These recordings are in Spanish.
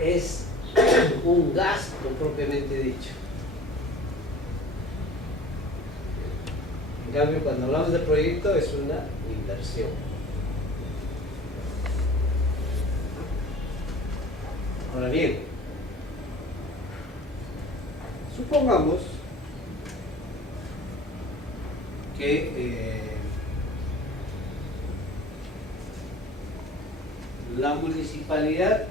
es un gasto propiamente dicho. En cambio, cuando hablamos de proyecto es una inversión. Ahora bien, supongamos que la municipalidad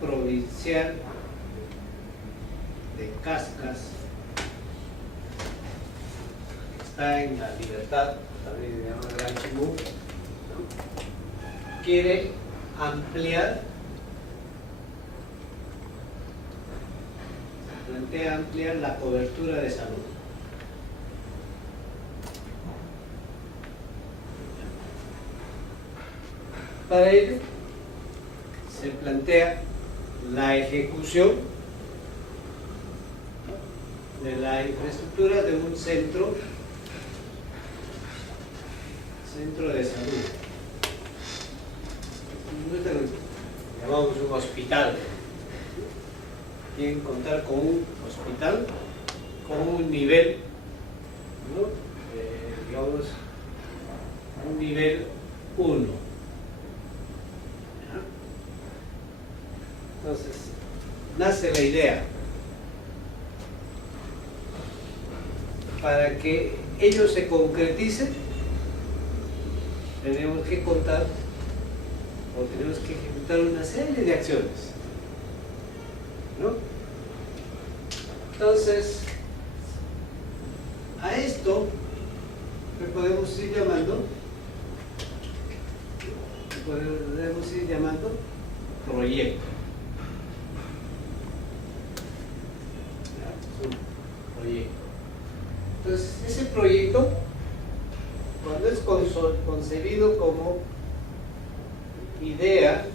provincial de Cascas, que está en La Libertad, también se llama Gran Chimú, ¿no?, quiere plantea ampliar la cobertura de salud. Para ello se plantea la ejecución de la infraestructura de un centro de salud. Llamamos un hospital. Quieren contar con un hospital con un nivel, ¿no?, digamos, un nivel 1. Entonces, nace la idea. Para que ello se concretice, tenemos que contar o tenemos que ejecutar una serie de acciones, ¿no? Entonces, a esto le podemos ir llamando proyecto. Proyecto. Entonces, ese proyecto, cuando es concebido como idea,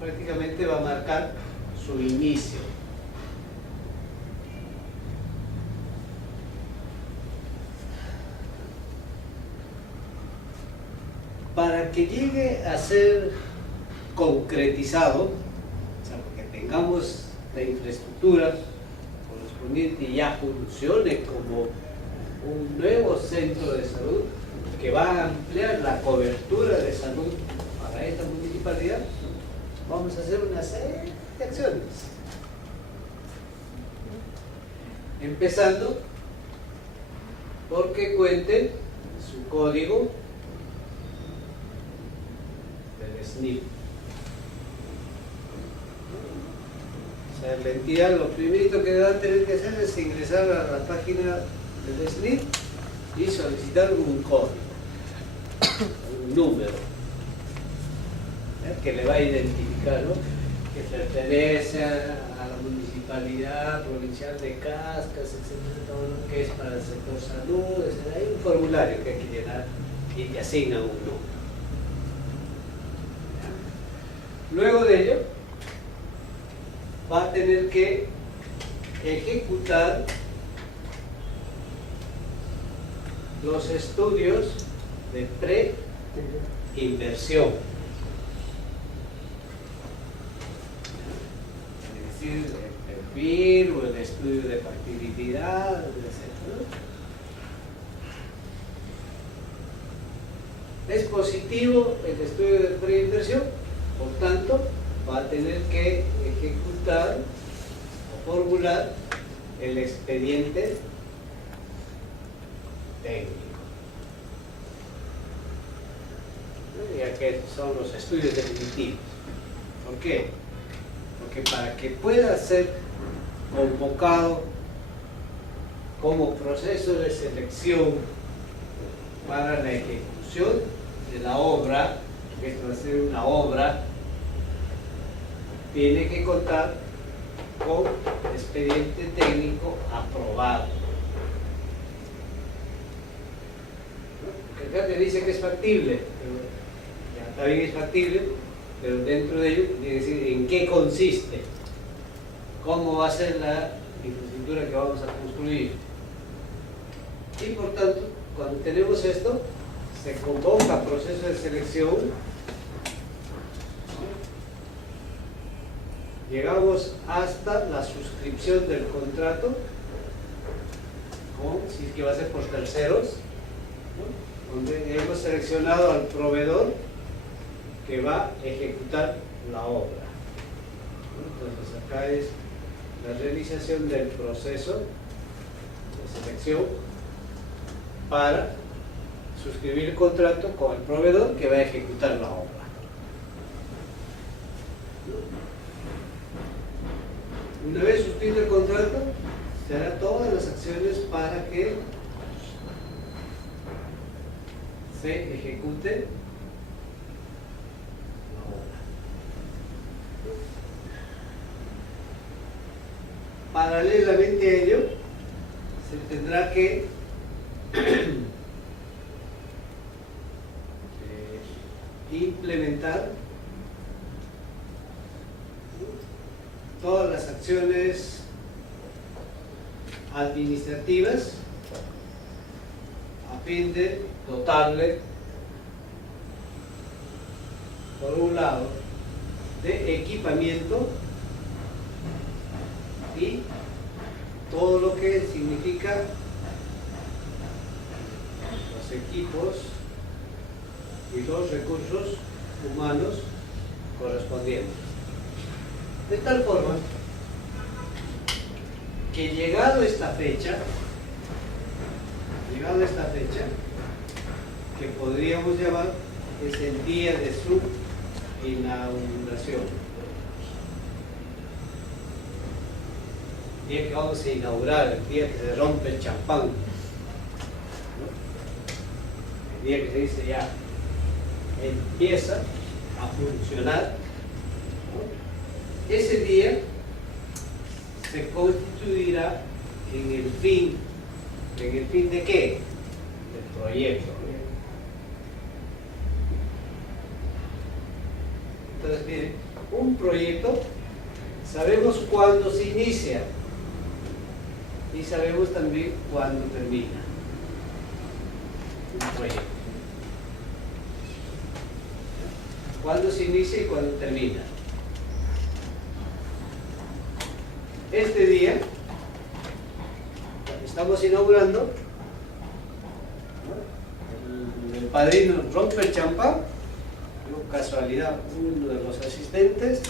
prácticamente va a marcar su inicio. Para que llegue a ser concretizado, o sea, porque tengamos la infraestructura correspondiente y ya funcione como un nuevo centro de salud que va a ampliar la cobertura de salud para esta municipalidad, vamos a hacer una serie de acciones. Empezando porque cuenten su código del SNIP. O sea, la entidad, lo primerito que va a tener que hacer es ingresar a la página del SNIP y solicitar un código, un número, que le va a identificar, ¿no?, que pertenece a la municipalidad provincial de Cascas, etcétera, todo lo que es para el sector salud, etc. Hay un formulario que hay que llenar y te asigna un número. Luego de ello, va a tener que ejecutar los estudios de pre-inversión. Es decir, el perfil o el estudio de factibilidad, etc. Es positivo el estudio de preinversión, por tanto, va a tener que ejecutar o formular el expediente técnico, ya que son los estudios definitivos. ¿Por qué? Porque para que pueda ser convocado como proceso de selección para la ejecución de la obra, que esto va a ser una obra, tiene que contar con expediente técnico aprobado. Porque acá te dice que es factible, pero ya está bien, es factible, pero dentro de ello tiene que decir en qué consiste, cómo va a ser la infraestructura que vamos a construir. Y por tanto, cuando tenemos esto, se convoca proceso de selección. Llegamos hasta la suscripción del contrato, si es que va a ser por terceros, ¿no? Donde hemos seleccionado al proveedor que va a ejecutar la obra. Entonces acá es la realización del proceso de selección para suscribir el contrato con el proveedor que va a ejecutar la obra. Una vez suscrito el contrato, se hará todas las acciones para que se ejecute la obra. Paralelamente a ello, se tendrá que implementar todas las acciones administrativas a fin de dotarle, por un lado, de equipamiento y todo lo que significa los equipos y los recursos humanos correspondientes. De tal forma que llegado esta fecha, que podríamos llamar es el día de su inauguración, el día que vamos a inaugurar, el día que se rompe el champán, ¿no? El día que se dice ya empieza a funcionar, ¿no? Ese día se constituirá en el fin de qué? Del proyecto. Entonces, miren, un proyecto sabemos cuándo se inicia y sabemos también cuándo termina un proyecto. Cuándo se inicia y cuándo termina. Este día estamos inaugurando, ¿no? El padrino rompe el champán, por casualidad uno de los asistentes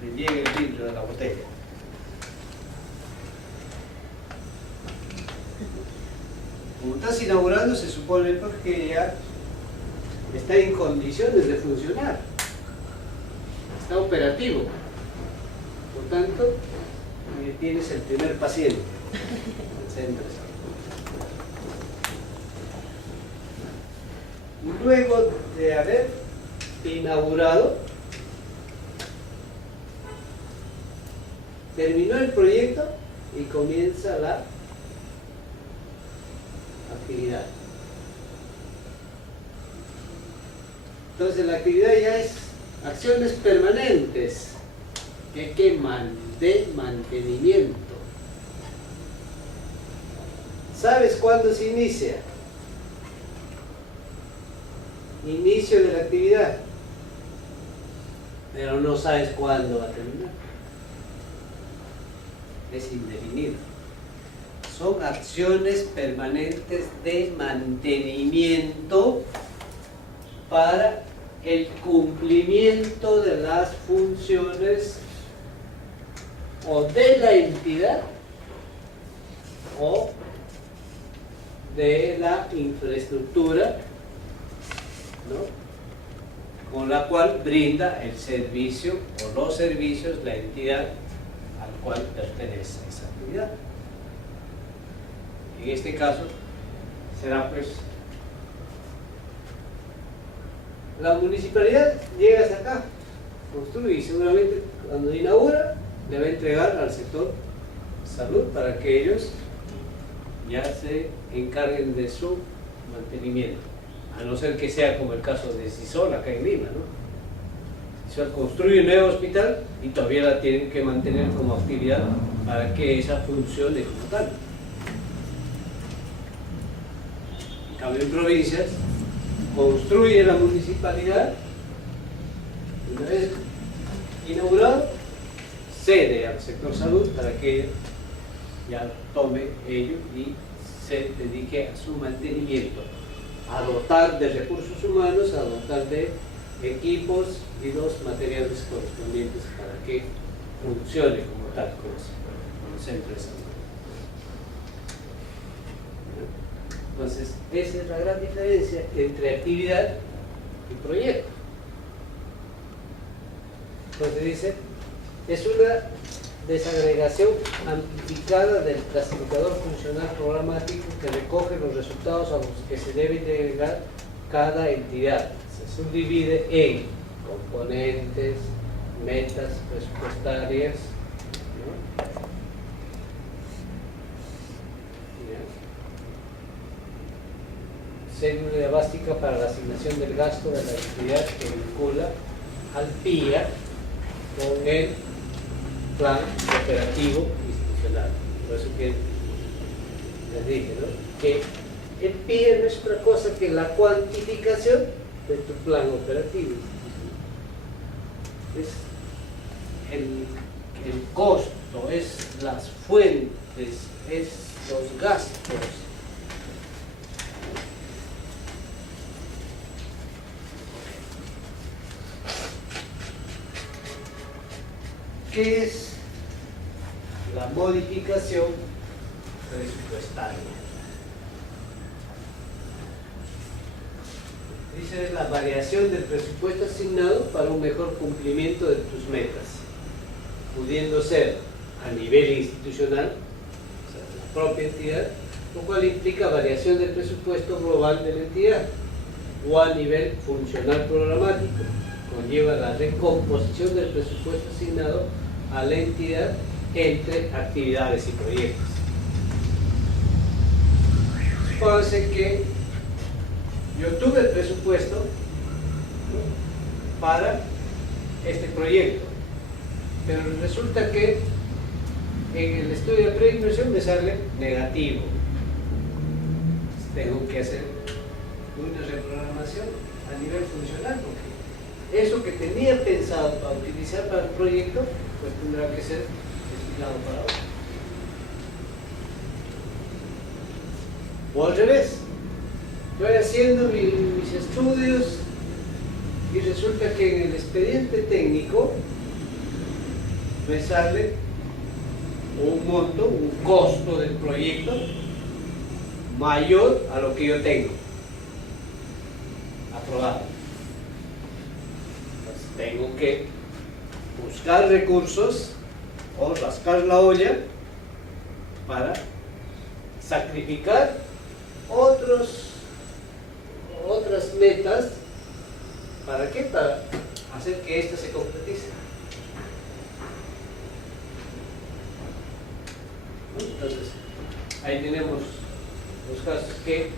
le llega el vidrio de la botella. Como estás inaugurando, se supone que ya está en condiciones de funcionar, está operativo, por tanto tienes el primer paciente. Luego de haber inaugurado, terminó el proyecto y comienza la actividad. Entonces la actividad ya es acciones permanentes que queman de mantenimiento. ¿Sabes cuándo se inicia? Inicio de la actividad, pero no sabes cuándo va a terminar. Es indefinido. Son acciones permanentes de mantenimiento para el cumplimiento de las funciones o de la entidad o de la infraestructura, ¿no?, con la cual brinda el servicio o los servicios la entidad al cual pertenece esa actividad. En este caso será pues la municipalidad. Llega hasta acá, construye y seguramente cuando inaugura le va a entregar al sector salud para que ellos ya se encarguen de su mantenimiento, a no ser que sea como el caso de Sisol acá en Lima, ¿no? Sisol construye un nuevo hospital y todavía la tienen que mantener como actividad para que esa funcione como tal. En cambio, en provincias, construye la municipalidad, una vez inaugurado, cede al sector salud para que ya tome ello y se dedique a su mantenimiento, a dotar de recursos humanos, a dotar de equipos y los materiales correspondientes para que funcione como tal, como centro de salud. Entonces, esa es la gran diferencia entre actividad y proyecto. Entonces dice, es una desagregación amplificada del clasificador funcional programático que recoge los resultados a los que se debe integrar cada entidad. Se subdivide en componentes, metas presupuestarias, ¿no? Célula básica para la asignación del gasto de la entidad que vincula al PIA con el plan operativo institucional. Por eso que les dije, ¿no?, que el PIA no es otra cosa que la cuantificación de tu plan operativo. Es el costo, es las fuentes, es los gastos. ¿Qué es la modificación presupuestaria? Dice la variación del presupuesto asignado para un mejor cumplimiento de tus metas, pudiendo ser a nivel institucional, o sea, de la propia entidad, lo cual implica variación del presupuesto global de la entidad, o a nivel funcional programático, conlleva la recomposición del presupuesto asignado a la entidad entre actividades y proyectos. Supóngase que yo tuve el presupuesto, ¿no?, para este proyecto, pero resulta que en el estudio de preinversión me sale negativo. Tengo que hacer una reprogramación a nivel funcional, porque eso que tenía pensado para utilizar para el proyecto, pues tendrá que ser destinado para otro. O al revés, yo voy haciendo mis estudios y resulta que en el expediente técnico me sale un monto, un costo del proyecto mayor a lo que yo tengo aprobado. Entonces tengo que buscar recursos o rascar la olla para sacrificar otras metas. ¿Para qué? Para hacer que ésta se concretice. Entonces, ahí tenemos los casos que,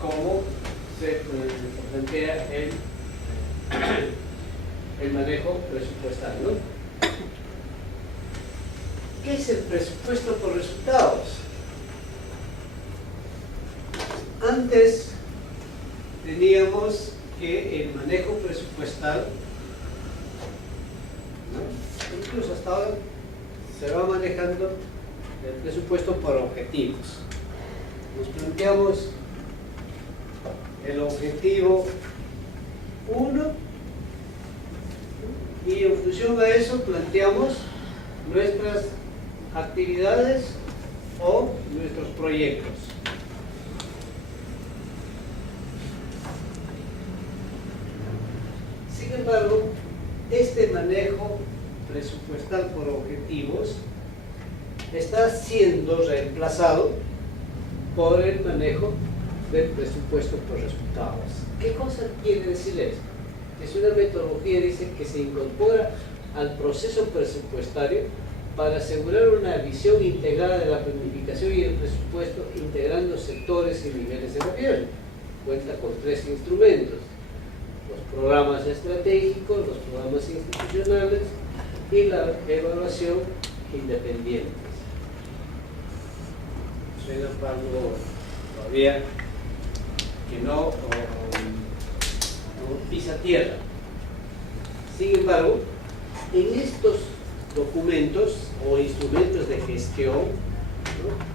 cómo se plantea el manejo presupuestal, ¿no? ¿Qué es el presupuesto por resultados? Antes teníamos que el manejo presupuestal, ¿no?, incluso hasta ahora se va manejando el presupuesto por objetivos. Nos planteamos el objetivo 1 y en función a eso planteamos nuestras actividades o nuestros proyectos. Sin embargo, este manejo presupuestal por objetivos está siendo reemplazado por el manejo del presupuesto por resultados. ¿Qué cosa quiere decir esto? Es una metodología, dice, que se incorpora al proceso presupuestario para asegurar una visión integrada de la planificación y el presupuesto, integrando sectores y niveles de gobierno. Cuenta con 3 instrumentos: los programas estratégicos, los programas institucionales y la evaluación independiente. Suena algo todavía que no pisa tierra. Sin embargo, en estos documentos o instrumentos de gestión, ¿no?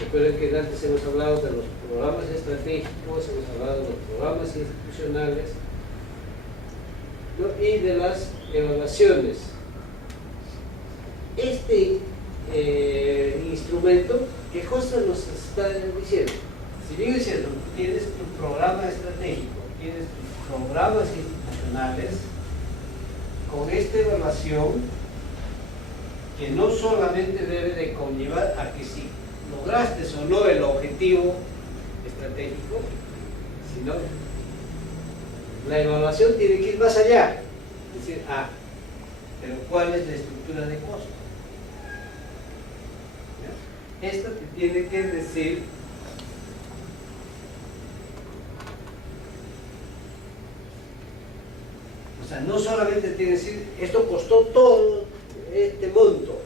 Recuerden que antes hemos hablado de los programas estratégicos, hemos hablado de los programas institucionales, ¿no? Y de las evaluaciones. Este instrumento, ¿qué cosa nos está diciendo? Si bien es cierto, tienes tu programa estratégico, tienes tus programas institucionales, con esta evaluación, que no solamente debe de conllevar a que si lograste o no el objetivo estratégico, sino la evaluación tiene que ir más allá. Es decir, pero ¿cuál es la estructura de costo? ¿Ya? Esto te tiene que decir no solamente tiene que decir esto costó todo este monto,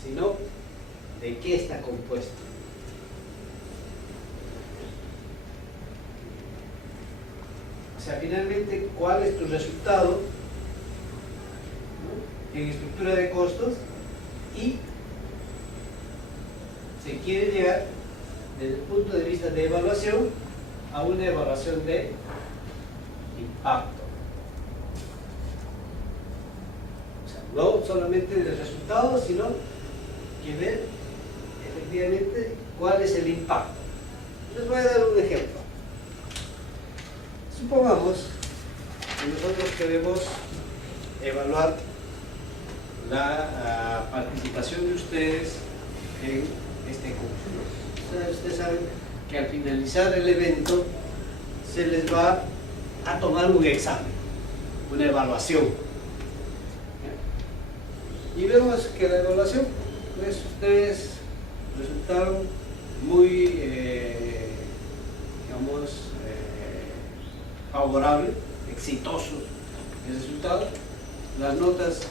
sino de qué está compuesto. O sea, finalmente, ¿cuál es tu resultado, ¿no? En estructura de costos? Y se quiere llegar desde el punto de vista de evaluación a una evaluación de impacto. No solamente del resultado, sino que ver efectivamente cuál es el impacto. Les voy a dar un ejemplo. Supongamos que nosotros queremos evaluar la participación de ustedes en este curso. Ustedes saben que al finalizar el evento se les va a tomar un examen, una evaluación. Y vemos que la evaluación, pues ustedes resultaron muy, digamos, favorables, exitosos el resultado, las notas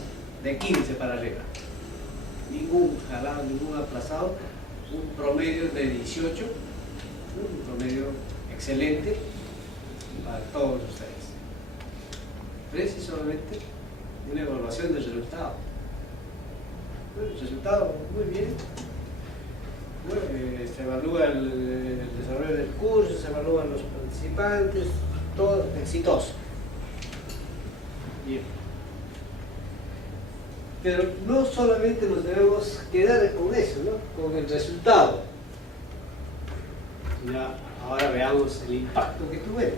de 15 para arriba. Ningún jalado, ningún aplazado, un promedio de 18, un promedio excelente para todos ustedes. Precisamente una evaluación del resultado. El resultado, muy bien. Se evalúa el desarrollo del curso, se evalúan los participantes, todo exitoso. Bien. Pero no solamente nos debemos quedar con eso, ¿no? Con el resultado. Ya, ahora veamos el impacto que tuve.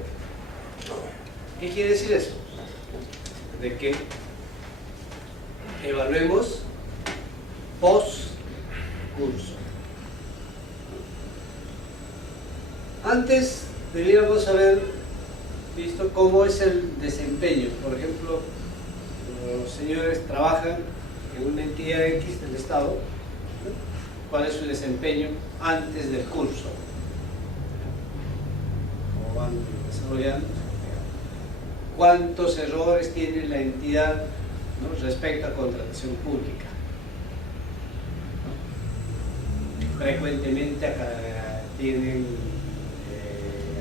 ¿Qué quiere decir eso? De que evaluemos post-curso. Antes deberíamos haber visto cómo es el desempeño. Por ejemplo, los señores trabajan en una entidad X del Estado, ¿no? ¿Cuál es su desempeño antes del curso? ¿Cómo van desarrollando? ¿Cuántos errores tiene la entidad, ¿no? Respecto a contratación pública? Frecuentemente tienen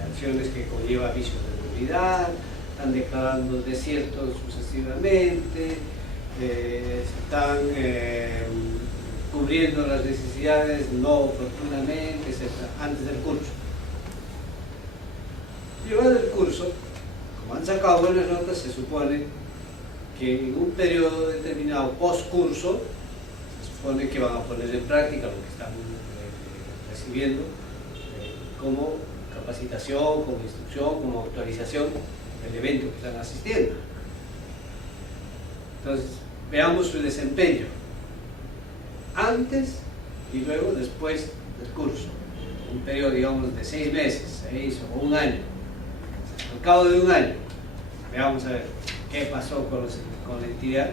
acciones que conllevan avisos de nulidad, están declarando desiertos sucesivamente, están cubriendo las necesidades no oportunamente, etc., antes del curso. Llevado el curso, como han sacado buenas notas, se supone que en un periodo determinado post-curso, se supone que van a poner en práctica lo que están recibiendo como capacitación, como instrucción, como actualización del evento que están asistiendo. Entonces, veamos su desempeño antes y luego después del curso. Un periodo, digamos, de 6 meses, 6 o un año. Al cabo de un año, veamos a ver qué pasó con la entidad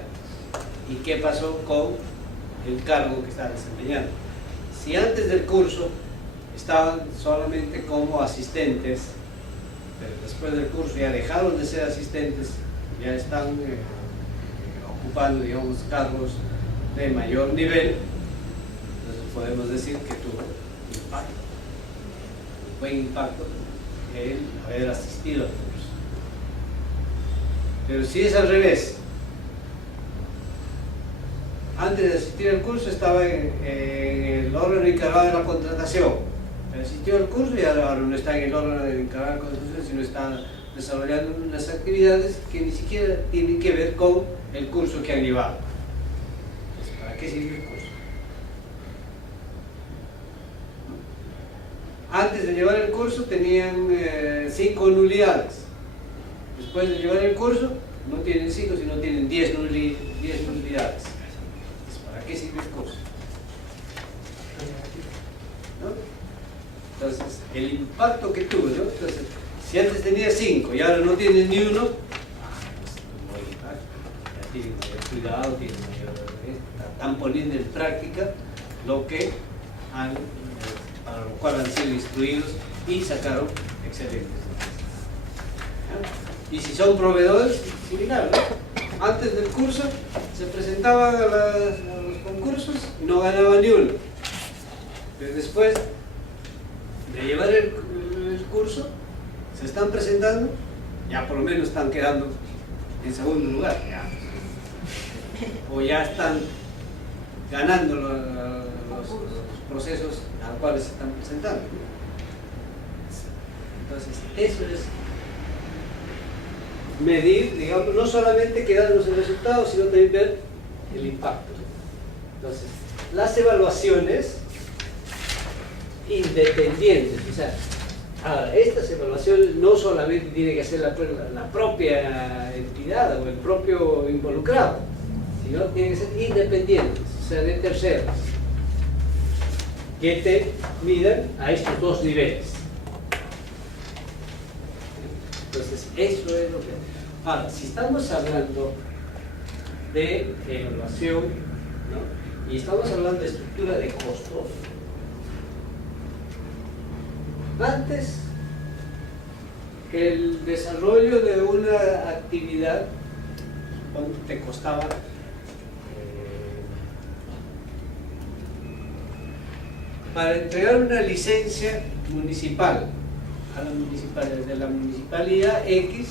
y qué pasó con el cargo que está desempeñando. Si antes del curso estaban solamente como asistentes, pero después del curso ya dejaron de ser asistentes, ya están ocupando, digamos, cargos de mayor nivel, entonces podemos decir que tuvo impacto, un buen impacto el haber asistido al curso. Pero si es al revés, antes de asistir al curso estaba en el órgano encargado de la contratación, asistió al curso y ahora no está en el órgano encargado de la contratación, sino está desarrollando unas actividades que ni siquiera tienen que ver con el curso que han llevado. Entonces, ¿para qué sirve el curso? Antes de llevar el curso tenían 5 nulidades. Después de llevar el curso no tienen 5, sino tienen 10 nulidades. Entonces, ¿para qué sirve el curso? ¿No? Entonces, el impacto que tuvo, ¿no? Entonces, si antes tenía 5 y ahora no tienen ni uno, ya tienen mayor cuidado, tienen mayor, están poniendo en práctica lo que han, para lo cual han sido instruidos y sacaron excelentes notas. Y si son proveedores, similar, ¿no? Antes del curso se presentaban a los concursos y no ganaban ni uno. Pero después de llevar el curso, se están presentando, ya por lo menos están quedando en segundo lugar, ya. O ya están ganando los procesos a los cuales se están presentando. Entonces, eso es medir, digamos, no solamente quedarnos en el resultado, sino también ver el impacto. Entonces, las evaluaciones independientes, o sea, ahora, estas evaluaciones no solamente tiene que hacer la propia entidad o el propio involucrado, sino tienen que ser independientes, o sea, de terceros, que te midan a estos dos niveles. Entonces, eso es lo que... Ahora, si estamos hablando de evaluación, ¿no? Y estamos hablando de estructura de costos, antes el desarrollo de una actividad te costaba para entregar una licencia municipal a la municipalidad X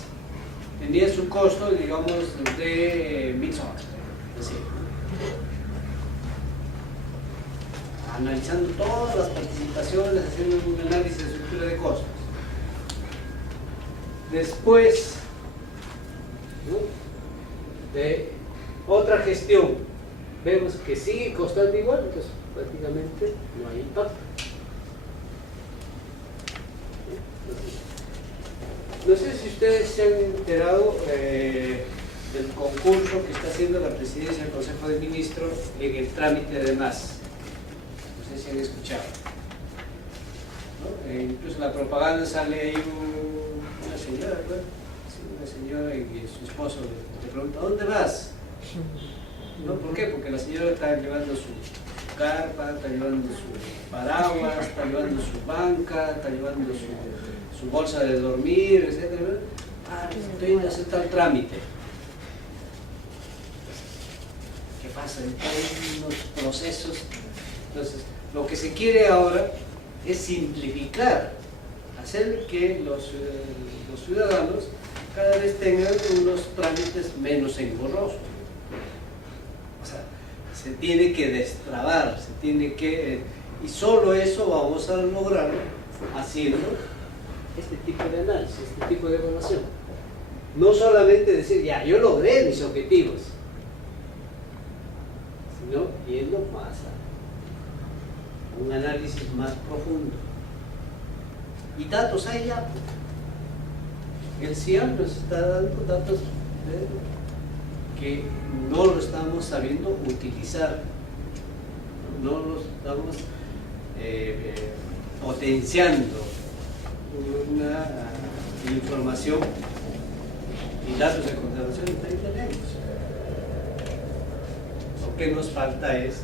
tenía su costo, digamos, de 1.000 soles. Es decir, analizando todas las participaciones, haciendo un análisis de estructura de costos. Después, ¿no?, de otra gestión, vemos que sigue costando igual, entonces prácticamente no hay impacto. No sé si ustedes se han enterado del concurso que está haciendo la Presidencia del Consejo de Ministros en el trámite de MAS. No sé si han escuchado, ¿no? Incluso en la propaganda sale ahí una señora, ¿no? Sí, una señora y su esposo le pregunta, ¿dónde vas? ¿No? ¿Por qué? Porque la señora está llevando su carpa, está llevando su paraguas, está llevando su banca, está llevando su bolsa de dormir, etc. Estoy a hacer tal trámite. ¿Qué pasa? Hay unos procesos. Entonces, lo que se quiere ahora es simplificar, hacer que los ciudadanos cada vez tengan unos trámites menos engorrosos. O sea, se tiene que destrabar, se tiene que... y solo eso vamos a lograrlo haciendo este tipo de análisis, este tipo de evaluación. No solamente decir, ya, yo logré mis objetivos, sino yendo más a un análisis más profundo. Y datos hay ya. El CIAM nos está dando datos que no lo estamos sabiendo utilizar, no lo estamos potenciando una información y datos de contratación que tenemos. Lo que nos falta es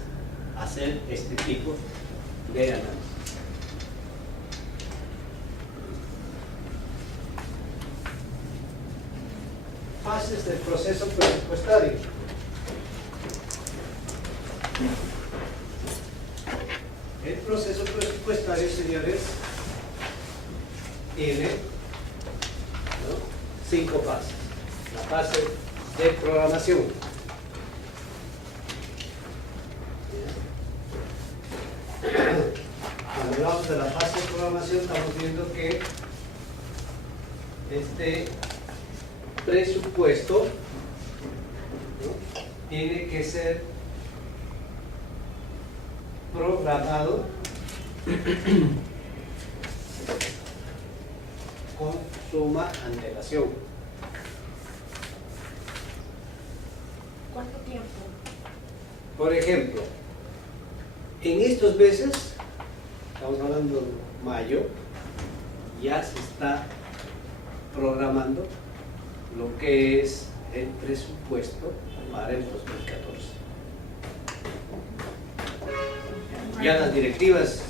hacer este tipo de análisis. Fases del proceso presupuestario. El proceso presupuestario, señores, tiene, ¿no?, 5 fases. La fase de programación. Cuando hablamos de la fase de programación, estamos viendo que este presupuesto, ¿no?, tiene que ser programado con suma antelación. ¿Cuánto tiempo? Por ejemplo, en estos meses, estamos hablando de mayo, ya se está programando lo que es el presupuesto para el 2014. Ya las directivas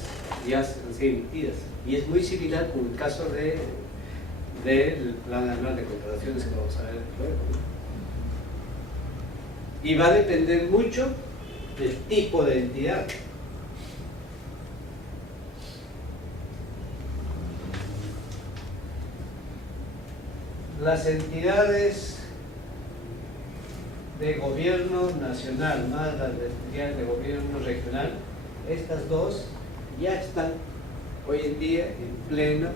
ya han sido emitidas y es muy similar con el caso del plan anual de contrataciones que vamos a ver luego. Y va a depender mucho del tipo de entidad. Las entidades de gobierno nacional más las entidades de gobierno regional, estas dos ya están hoy en día en pleno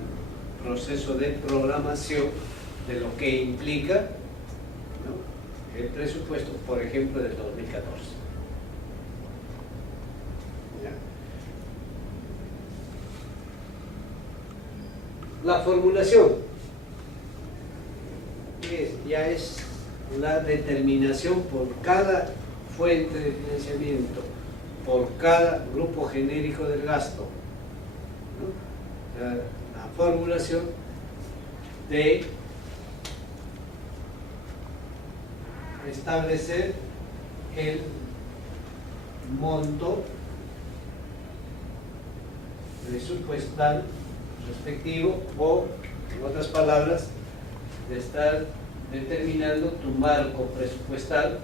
proceso de programación de lo que implica, ¿no?, el presupuesto, por ejemplo, del 2014. ¿Ya? La formulación ya es la determinación por cada fuente de financiamiento, por cada grupo genérico del gasto, ¿no?, la formulación de establecer el monto presupuestal respectivo, o en otras palabras, de estar determinando tu marco presupuestal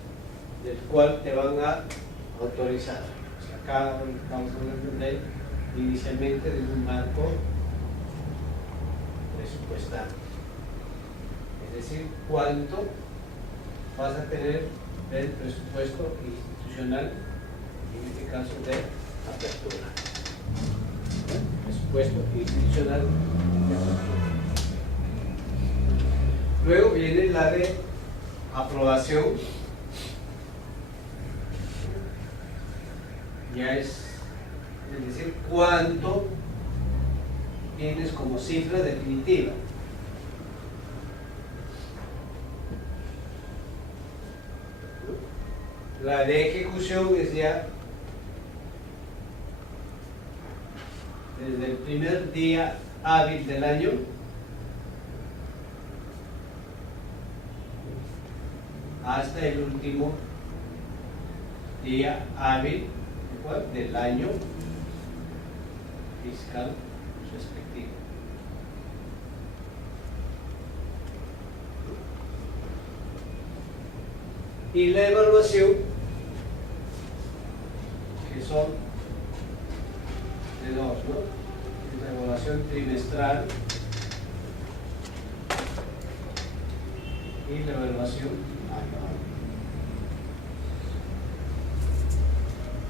del cual te van a autorizar. O sea, acá estamos hablando inicialmente de un marco presupuestal, es decir, cuánto vas a tener del presupuesto institucional, en este caso de apertura. Presupuesto institucional de apertura. Luego viene la de aprobación. Ya es decir, cuánto tienes como cifra definitiva. La de ejecución es ya desde el primer día hábil del año hasta el último día hábil del año fiscal respectivo. Y la evaluación, que son de dos, ¿no? La evaluación trimestral y la evaluación anual.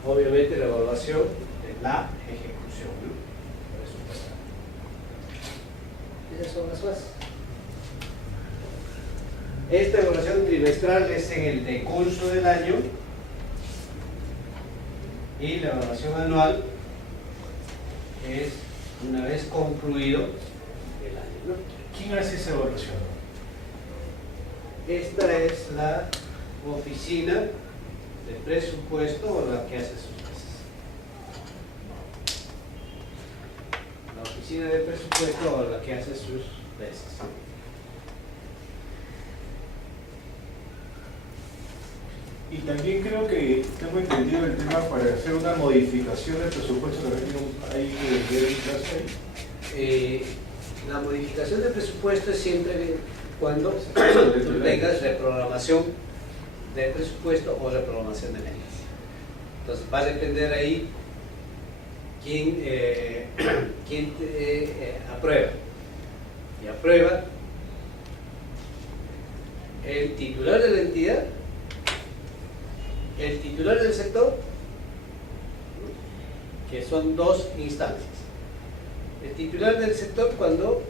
Obviamente la evaluación de la ejecución, ¿no?, presupuestal. Esas son las bases. Esta evaluación trimestral es en el decurso del año y la evaluación anual es una vez concluido el año, ¿no? ¿Quién hace esa evaluación? Esta es la oficina de presupuesto, o la que hace sus bases. La oficina de presupuesto, o la que hace sus bases. Y también creo que tengo entendido el tema para hacer una modificación del presupuesto, también hay que ver un caso ahí. La modificación del presupuesto es siempre cuando tú tengas reprogramación de presupuesto o reprogramación de metas. Entonces va a depender ahí quién te aprueba. y aprueba el titular de la entidad, el titular del sector, que son dos instancias. El titular del sector cuando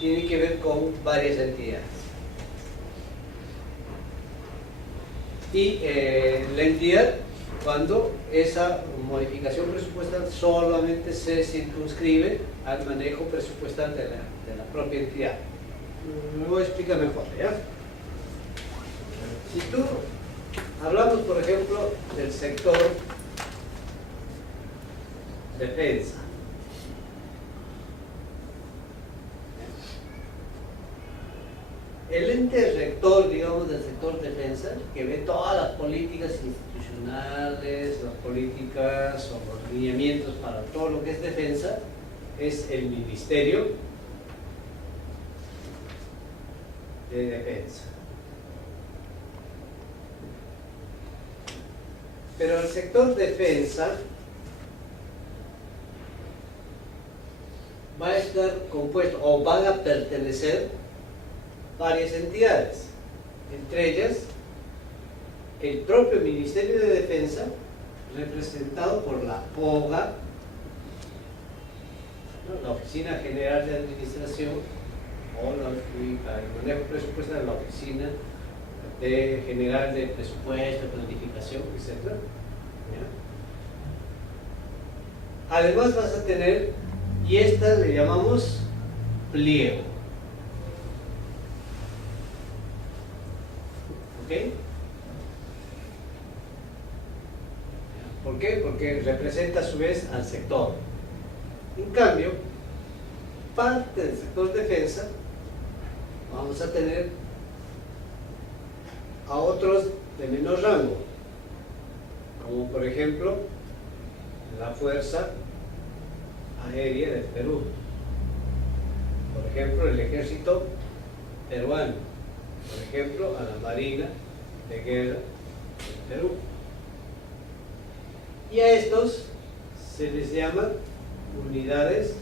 tiene que ver con varias entidades. Y la entidad cuando esa modificación presupuestal solamente se circunscribe al manejo presupuestal de la propia entidad. Me voy a explicar mejor, ¿ya? Si tú hablamos, por ejemplo, del sector defensa, el ente rector, digamos, del sector defensa, que ve todas las políticas institucionales, las políticas o los lineamientos para todo lo que es defensa, es el Ministerio de Defensa. Pero el sector defensa va a estar compuesto o van a pertenecer varias entidades, entre ellas el propio Ministerio de Defensa, representado por la OGA, ¿no? La Oficina General de Administración, o para el manejo presupuestal de la Oficina General de Presupuesto, Planificación, etc. ¿Ya? Además vas a tener, y esta le llamamos pliego. ¿Ok? ¿Por qué? Porque representa a su vez al sector. En cambio, parte del sector defensa vamos a tener a otros de menor rango, como por ejemplo la Fuerza Aérea del Perú, por ejemplo el Ejército Peruano, por ejemplo a la Marina de Guerra del Perú. Y a estos se les llama unidades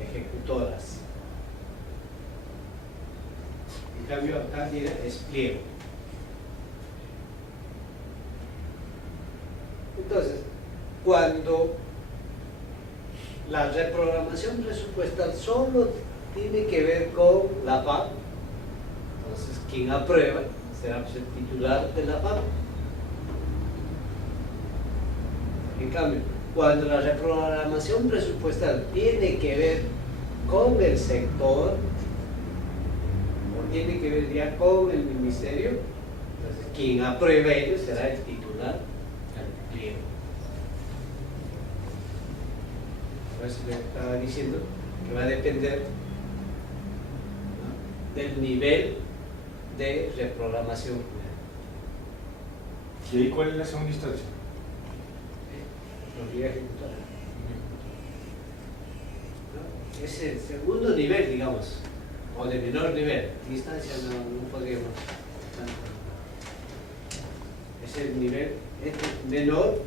ejecutoras. En cambio acá mira, es pliego. Entonces, cuando la reprogramación presupuestal solo tiene que ver con la FAP, entonces quien aprueba será pues, el titular de la FAP. En cambio, cuando la reprogramación presupuestal tiene que ver con el sector, o tiene que ver ya con el ministerio, entonces quien apruebe ello será el titular del pliego. Por eso le estaba diciendo que va a depender, ¿no?, del nivel de reprogramación. ¿Y ahí cuál es la segunda instancia? Autoridad ejecutora. ¿No? Es el segundo nivel, digamos, o de menor nivel. Instancia no podríamos. Es el nivel menor.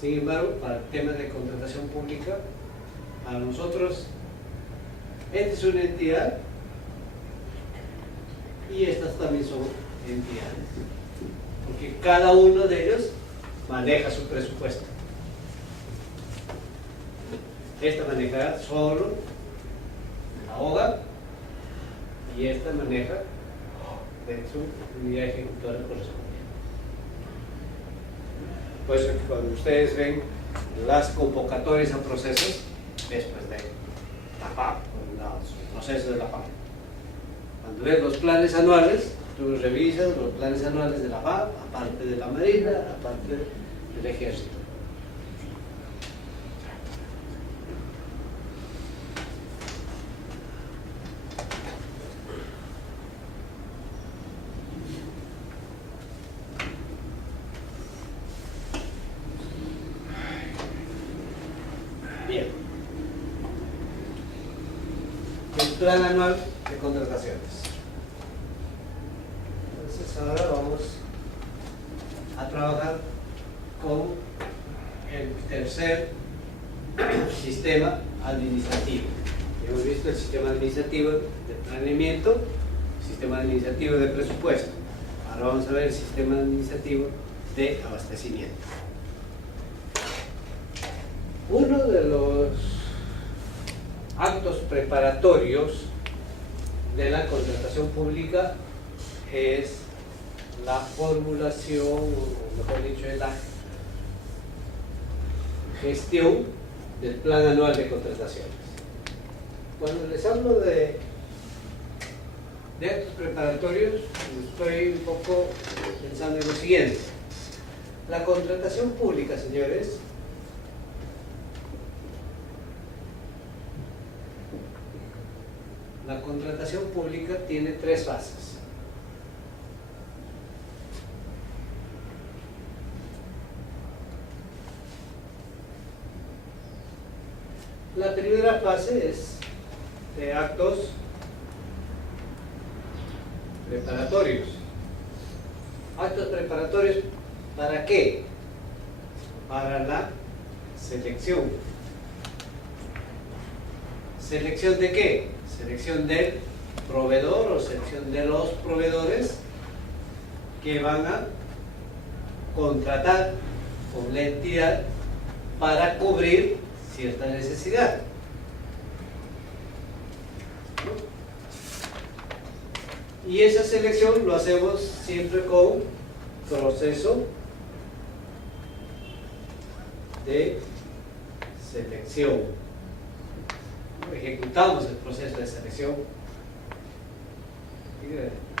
Sin embargo, para temas de contratación pública, a nosotros, esta es una entidad y estas también son entidades, porque cada uno de ellos maneja su presupuesto. Esta manejará solo la OGA y esta maneja de su unidad ejecutora correspondiente. Por eso cuando ustedes ven las convocatorias a procesos, después de la FAP, los procesos de la FAP. Cuando ves los planes anuales, tú revisas los planes anuales de la FAP, aparte de la Marina, aparte del Ejército. Bien. El plan anual de contrataciones. Entonces ahora vamos a trabajar con el tercer sistema administrativo. Hemos visto el sistema administrativo de planeamiento, sistema administrativo de presupuesto. Ahora vamos a ver el sistema administrativo de abastecimiento. Uno de los actos preparatorios de la contratación pública es la formulación, o mejor dicho, es la gestión del plan anual de contrataciones. Cuando les hablo de actos preparatorios, estoy un poco pensando en lo siguiente. La contratación pública, señores, la contratación pública tiene tres fases. La primera fase es de actos preparatorios. ¿Actos preparatorios para qué? Para la selección. ¿Selección de qué? Selección del proveedor o selección de los proveedores que van a contratar con la entidad para cubrir cierta necesidad. Y esa selección lo hacemos siempre con proceso de selección. Ejecutamos el proceso de selección.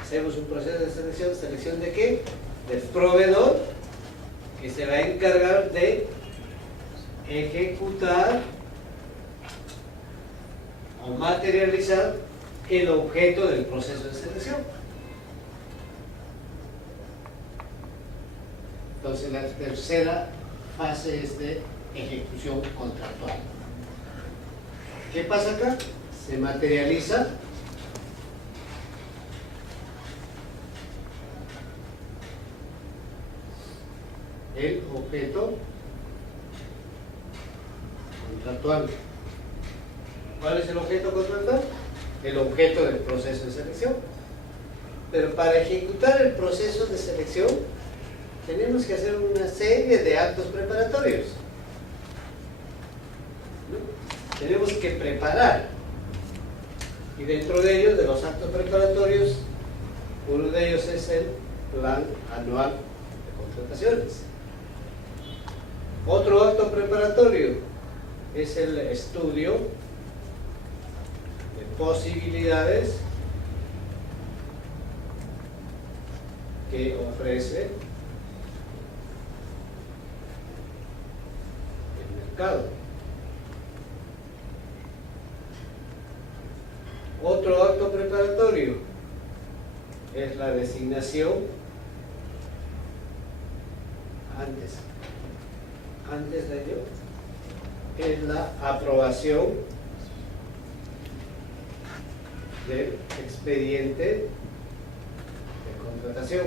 Hacemos un proceso de selección. ¿Selección de qué? Del proveedor que se va a encargar de ejecutar o materializar el objeto del proceso de selección. Entonces la tercera fase es de ejecución contractual. ¿Qué pasa acá? Se materializa el objeto contractual. ¿Cuál es el objeto contractual? El objeto del proceso de selección. Pero para ejecutar el proceso de selección tenemos que hacer una serie de actos preparatorios. ¿No? Tenemos que preparar, y dentro de ellos, de los actos preparatorios, uno de ellos es el plan anual de contrataciones. Otro acto preparatorio es el estudio de posibilidades que ofrece el mercado. Otro acto preparatorio es la designación antes de ello es la aprobación del expediente de contratación.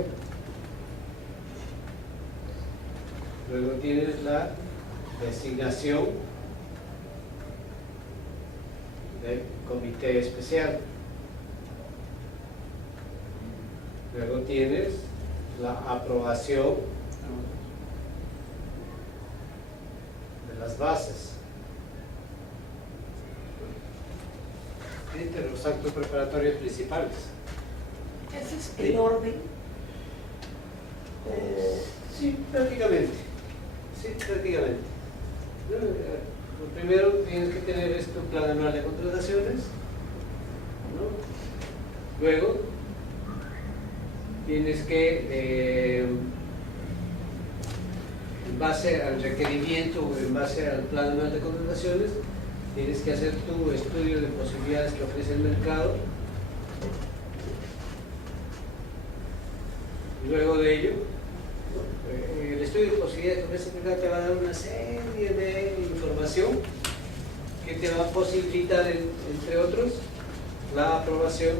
Luego tienes la designación del comité especial. Luego tienes la aprobación de las bases. Entre los actos preparatorios principales. ¿Ese es el orden? Sí, prácticamente. Sí, prácticamente. Lo primero tienes que tener tu plan anual de contrataciones, ¿no? Luego tienes que, en base al requerimiento o en base al plan anual de contrataciones, tienes que hacer tu estudio de posibilidades que ofrece el mercado. Luego de ello, el estudio de posibilidades que ofrece el mercado te va a dar una serie de información que te va a posibilitar, entre otros, la aprobación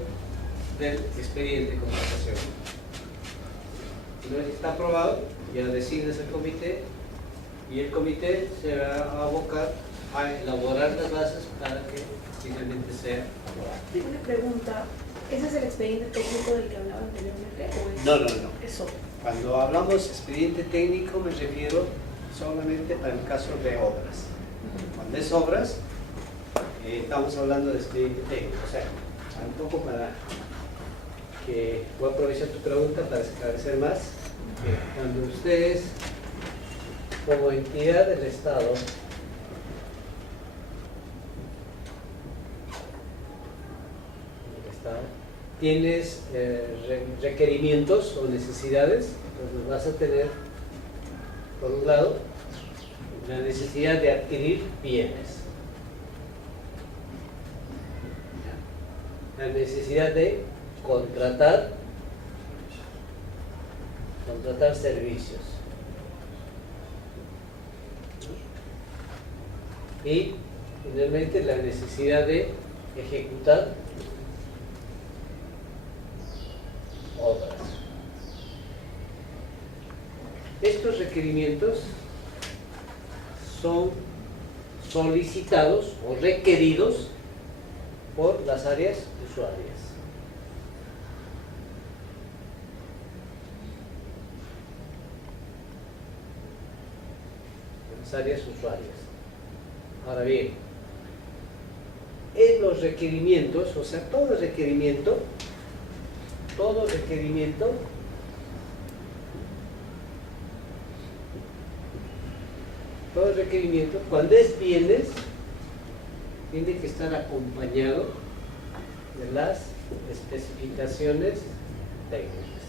del expediente de contratación. Una vez que está aprobado, ya designas el comité y el comité se va a abocar a elaborar las bases para que finalmente sea aprobado. Tengo una pregunta. ¿Ese es el expediente técnico del que hablaba anteriormente? ¿O es, No. es otro? Cuando hablamos expediente técnico me refiero solamente para el caso de obras. Cuando es obras, estamos hablando de expediente técnico. O sea, un poco para que voy a aprovechar tu pregunta para esclarecer más. Cuando ustedes, como entidad del Estado, tienes requerimientos o necesidades, entonces vas a tener, por un lado, la necesidad de adquirir bienes, la necesidad de contratar servicios y finalmente la necesidad de ejecutar obras. Estos requerimientos son solicitados o requeridos por las áreas usuarias. Las áreas usuarias. Ahora bien, en los requerimientos, o sea, todo requerimiento, cuando es bienes, tiene que estar acompañado de las especificaciones técnicas.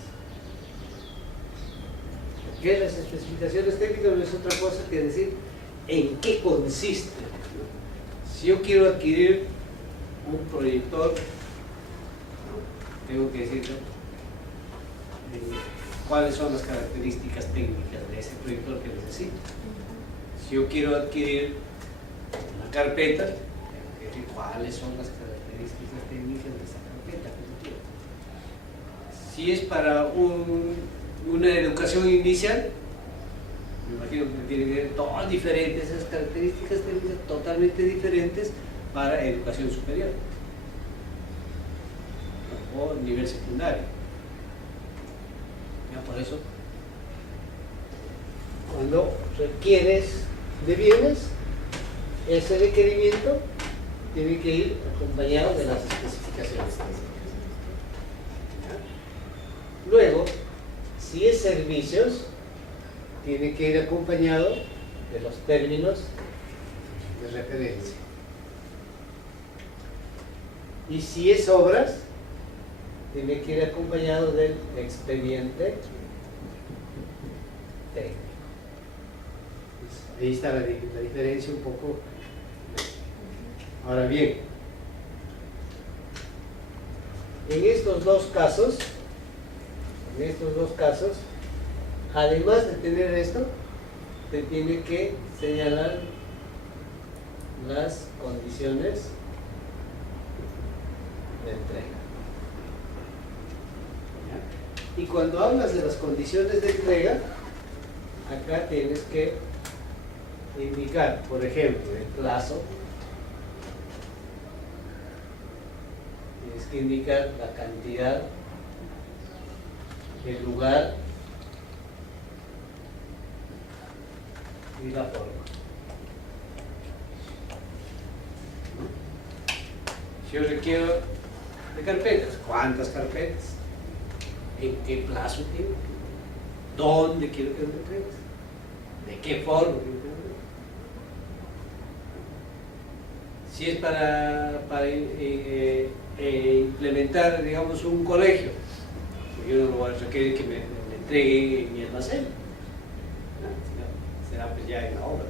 ¿Qué es las especificaciones técnicas? No es otra cosa que decir en qué consiste. Si yo quiero adquirir un proyector, tengo que decir cuáles son las características técnicas de ese proyector que necesito. Si yo quiero adquirir una carpeta, tengo que decir cuáles son las características técnicas de esa carpeta que yo quiero. Si es para una educación inicial, me imagino que tienen que ser todas diferentes, esas características técnicas totalmente diferentes para educación superior o nivel secundario. Ya, por eso, cuando requieres de bienes, ese requerimiento tiene que ir acompañado de las especificaciones técnicas. ¿Ya? Luego, si es servicios, tiene que ir acompañado de los términos de referencia. Y si es obras, tiene que ir acompañado del expediente técnico. Ahí está la diferencia un poco. Ahora bien, en estos dos casos, además de tener esto, te tiene que señalar las condiciones de entrega. ¿Ya? Y cuando hablas de las condiciones de entrega, acá tienes que indicar, por ejemplo, el plazo, tienes que indicar la cantidad, el lugar y la forma. Si yo requiero de carpetas, ¿cuántas carpetas? ¿En qué plazo tengo? ¿Dónde quiero que me entregues? ¿De qué forma quiero que me entregues? Si es para implementar, digamos, un colegio, yo no lo voy a requerir que me entregue en mi almacén, será pues ya en la obra.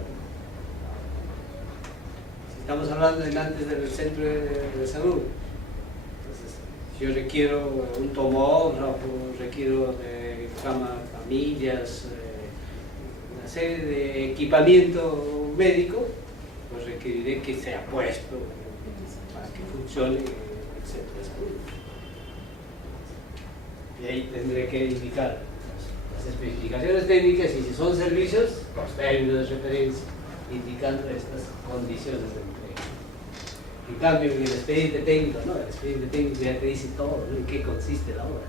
Si estamos hablando antes del centro de salud, entonces, si yo requiero un tomógrafo, requiero de camas, camillas, una serie de equipamiento médico, pues requeriré que sea puesto para que funcione el centro de salud. Y ahí tendré que indicar las especificaciones técnicas y si son servicios, los términos de referencia. indicando estas condiciones de entrega. En cambio, en el expediente técnico, no, el expediente técnico ya te dice todo, ¿no? En qué consiste la obra.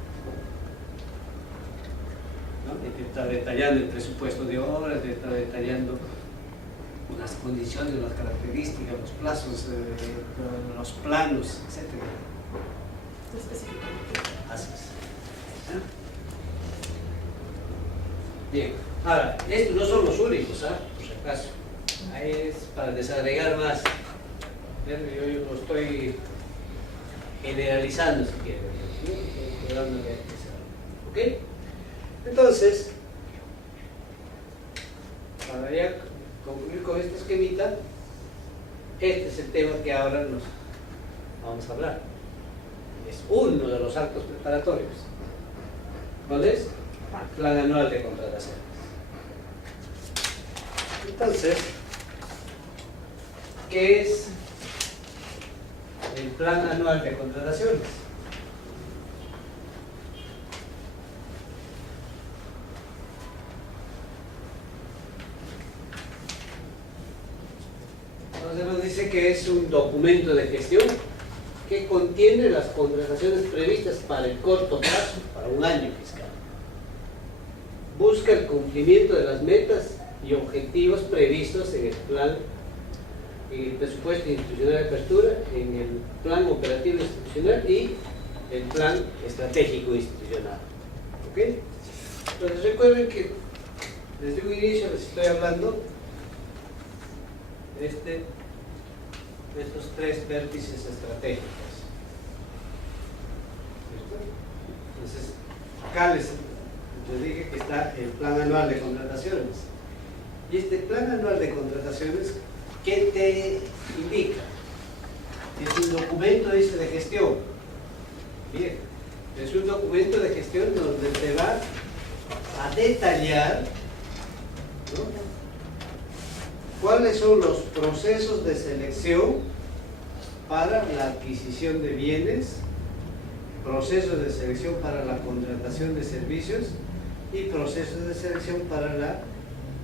¿No? Y te está detallando el presupuesto de obra, te está detallando las condiciones, las características, los plazos, los planos, etc. Así es. Bien, ahora, estos no son los únicos, por si acaso. Ahí es para desagregar más. Yo lo estoy generalizando, si quieren. ¿Ok? Entonces, para ya concluir con este esquemita, este es el tema que ahora nos vamos a hablar. Es uno de los actos preparatorios. ¿Cuál es? Plan anual de contrataciones. Entonces, ¿qué es el plan anual de contrataciones? Entonces nos dice que es un documento de gestión que contiene las contrataciones previstas para el corto plazo, para un año fiscal. Busca el cumplimiento de las metas y objetivos previstos en el plan, en el presupuesto institucional de apertura, en el plan operativo institucional y el plan estratégico institucional. ¿Ok? Entonces recuerden que desde un inicio les estoy hablando de estos tres vértices estratégicos. ¿Cierto? Entonces, acá les dije que está el plan anual de contrataciones. Y este plan anual de contrataciones, ¿qué te indica? Es un documento, dice, de gestión. Bien, es un documento de gestión donde te va a detallar, ¿no?, cuáles son los procesos de selección para la adquisición de bienes, procesos de selección para la contratación de servicios y procesos de selección para la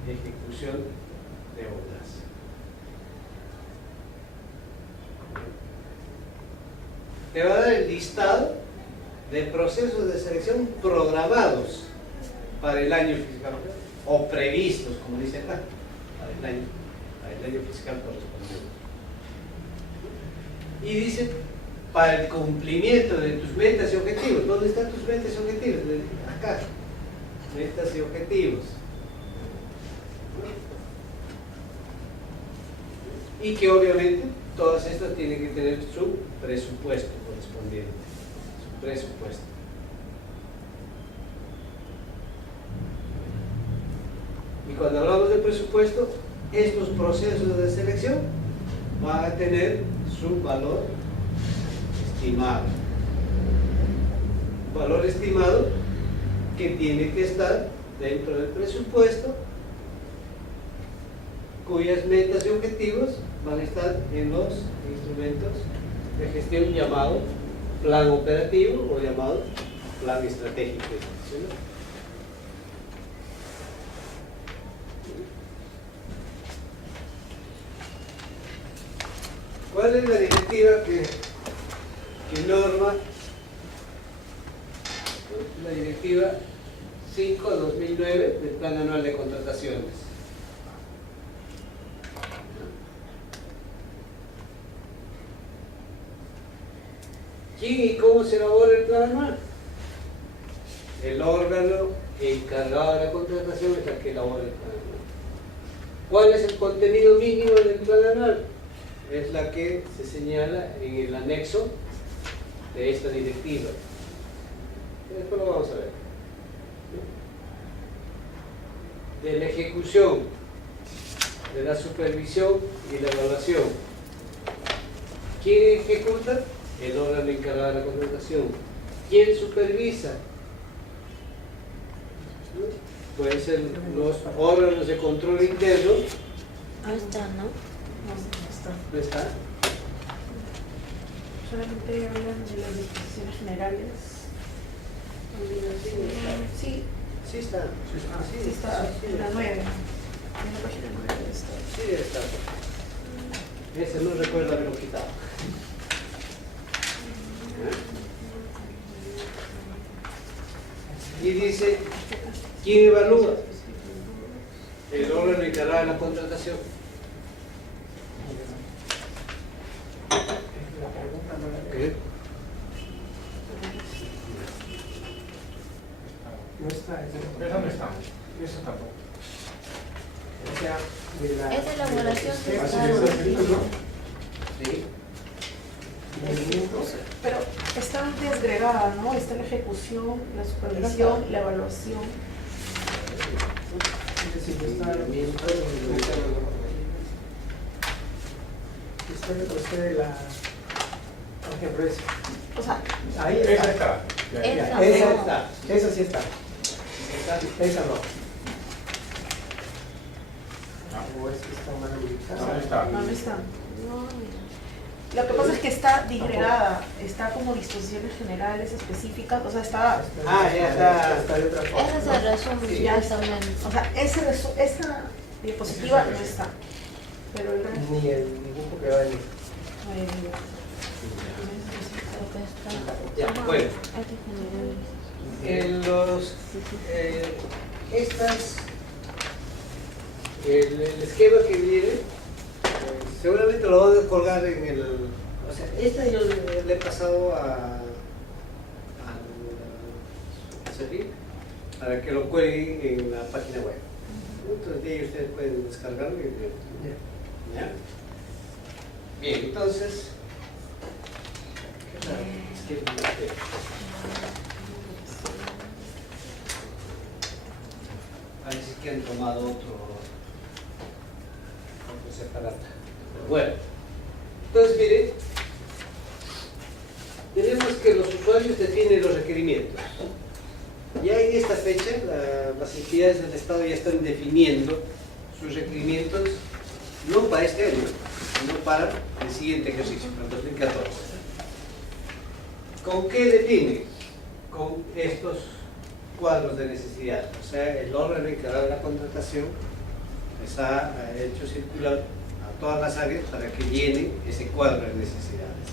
ejecución de obras. Te va a dar el listado de procesos de selección programados para el año fiscal o previstos, como dice acá, para el año fiscal correspondiente. Y dice, para el cumplimiento de tus metas y objetivos. ¿Dónde están tus metas y objetivos? Acá, metas y objetivos. Y que obviamente todas estas tienen que tener su presupuesto correspondiente, su presupuesto. Y cuando hablamos de presupuesto, estos procesos de selección van a tener su valor estimado. Valor estimado que tiene que estar dentro del presupuesto, cuyas metas y objetivos van a estar en los instrumentos de gestión llamado plan operativo o llamado plan estratégico institucional. ¿Cuál es la directiva que norma? La directiva 5/2009 del Plan Anual de Contrataciones. ¿Quién y cómo se elabora el plan anual? El órgano encargado de la contratación es el que elabora el plan anual. ¿Cuál es el contenido mínimo del plan anual? Es la que se señala en el anexo de esta directiva. Después lo vamos a ver. De la ejecución, de la supervisión y la evaluación. ¿Quién ejecuta? El órgano encargado de la contratación. ¿Quién supervisa? Pueden ser los órganos de control interno. Ahí está, ¿no? No está. ¿No está? Solamente hablan de las disposiciones generales. Sí, Sí está. sí está en la 9. En la página 9 de esto. Sí, está. Ese no recuerdo haberlo quitado. Y dice, ¿quién evalúa? El órgano encargado de la contratación. La pregunta no la ¿Qué? No está, Esa no está. Esa tampoco. o sea, de la... Es elaboración de Así estado. es, escrito, ¿no? Sí. Movimientos. Pero está desgregada, ¿no? Está la ejecución, la supervisión, la evaluación. Es decir, está... Está de la... Por ejemplo, esa. O sea, Ahí Esa está. está. Ya, ya. Esa Esa no. está. Esa sí está. Esa no. O es que está mal ubicada. No, no está. no está. No, mira. Lo que pasa es que está disgregada, está como disposiciones generales específicas, o sea, está, Ah, ya está. Está de otra forma. Ese es el resumen, Sí. ya está bien. o sea, esa diapositiva no está, pero el resto, Ni el dibujo que va en... Creo que está. Ya, Ajá. bueno. Hay que generar. En los, el esquema que viene, seguramente lo van a colgar en el, o sea, esta yo le he pasado a Sergio para que lo cuelguen en la página web. Entonces de ahí ustedes pueden descargarlo y ver. ¿Ya? Bien, entonces, ¿qué tal? Esquema de- Parece que han tomado otro separata. Bueno, entonces miren, tenemos que los usuarios definen los requerimientos. Ya en esta fecha, las entidades del Estado ya están definiendo sus requerimientos, no para este año, sino para el siguiente ejercicio, para el 2014. ¿Con qué define? Con estos cuadros de necesidad. O sea, el órgano encargado de la contratación les ha hecho circular a todas las áreas para que llenen ese cuadro de necesidades.